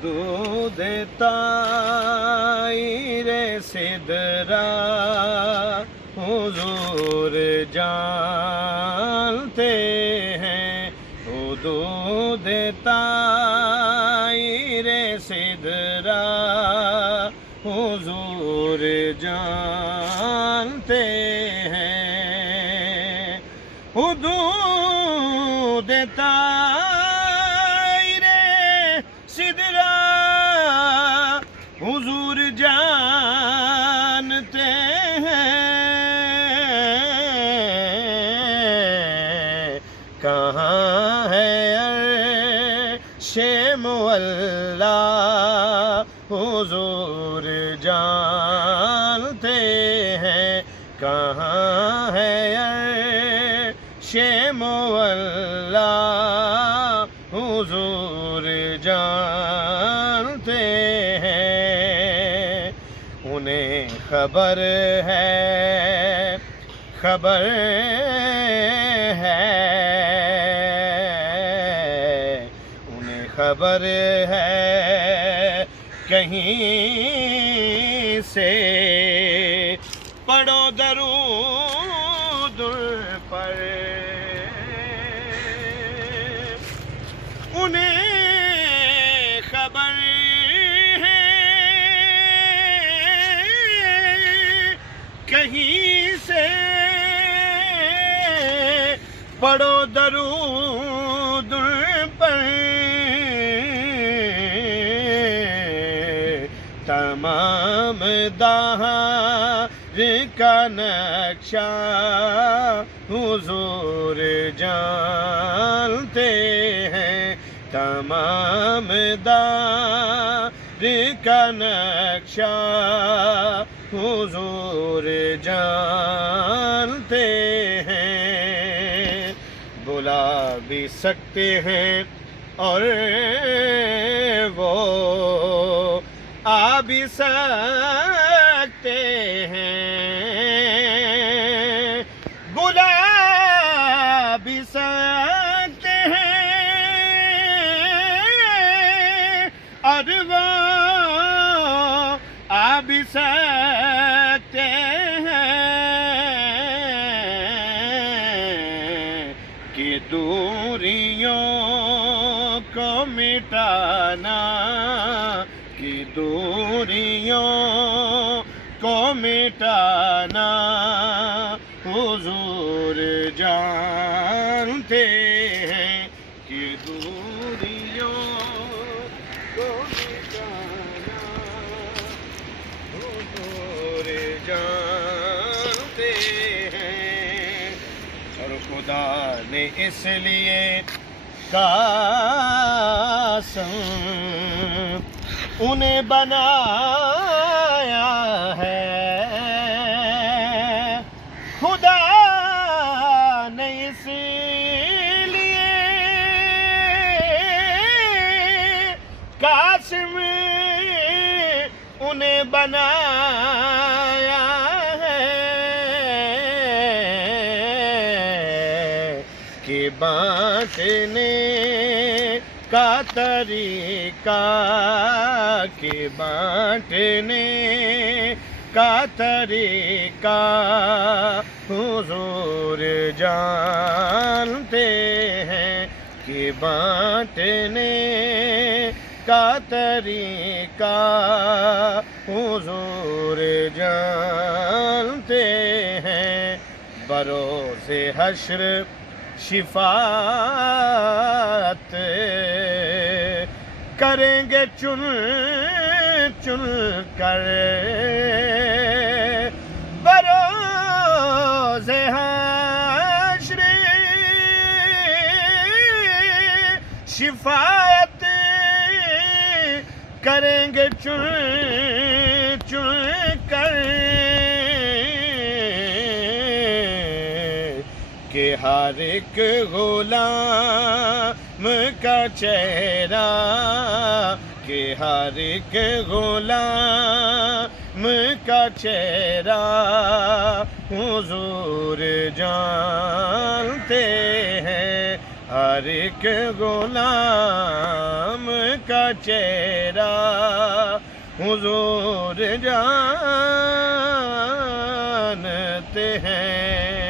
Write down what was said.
حدود طائر سدرا حضور جانتے ہیں، حدود طائر سدرا حضور جانتے ہیں، حدود طائر سدرا حضور جانتے ہیں، کہاں ہے عرش معلا حضور جانتے ہیں، کہاں ہے عرش معلا حضور جانتے ہیں، انہیں خبر ہے انہیں خبر ہے کہیں سے، پڑھو درود پر، انہیں خبر ہے کہیں سے، پڑھو درود پر، تمام دہر کا نقشہ حضور جانتے ہیں، تمام دہر کا نقشہ حضور جانتے ہیں، بلا بھی سکتے ہیں اور وہ آ بھی سکتے ہیں، بلا بھی سکتے ہیں اور وہ آ بھی سکتے ہیں، کہ دوریوں کو مٹانا، کہ دوریوں کو مٹانا حضور جانتے ہیں، کہ دوریوں کو مٹانا حضور جانتے ہیں، اور خدا نے اس لیے قاسم انہیں بنایا ہے، خدا نے اس لیے قاسم انہیں بنایا ہے، کہ بانٹنے کا طریقہ، کہ بانٹنے کا طریقہ حضور جانتے ہیں، کہ بانٹنے کا طریقہ حضور جانتے ہیں، بروز حشر شفاعت کریں گے چن چن کر، بروز حشر شفاعت کریں گے چن چن کر، کہ ہر ایک غلام کا چہرہ، کہ ہر ایک غلام کا چہرہ حضور جانتے ہیں، ہر ایک غلام کا چہرہ حضور جانتے ہیں.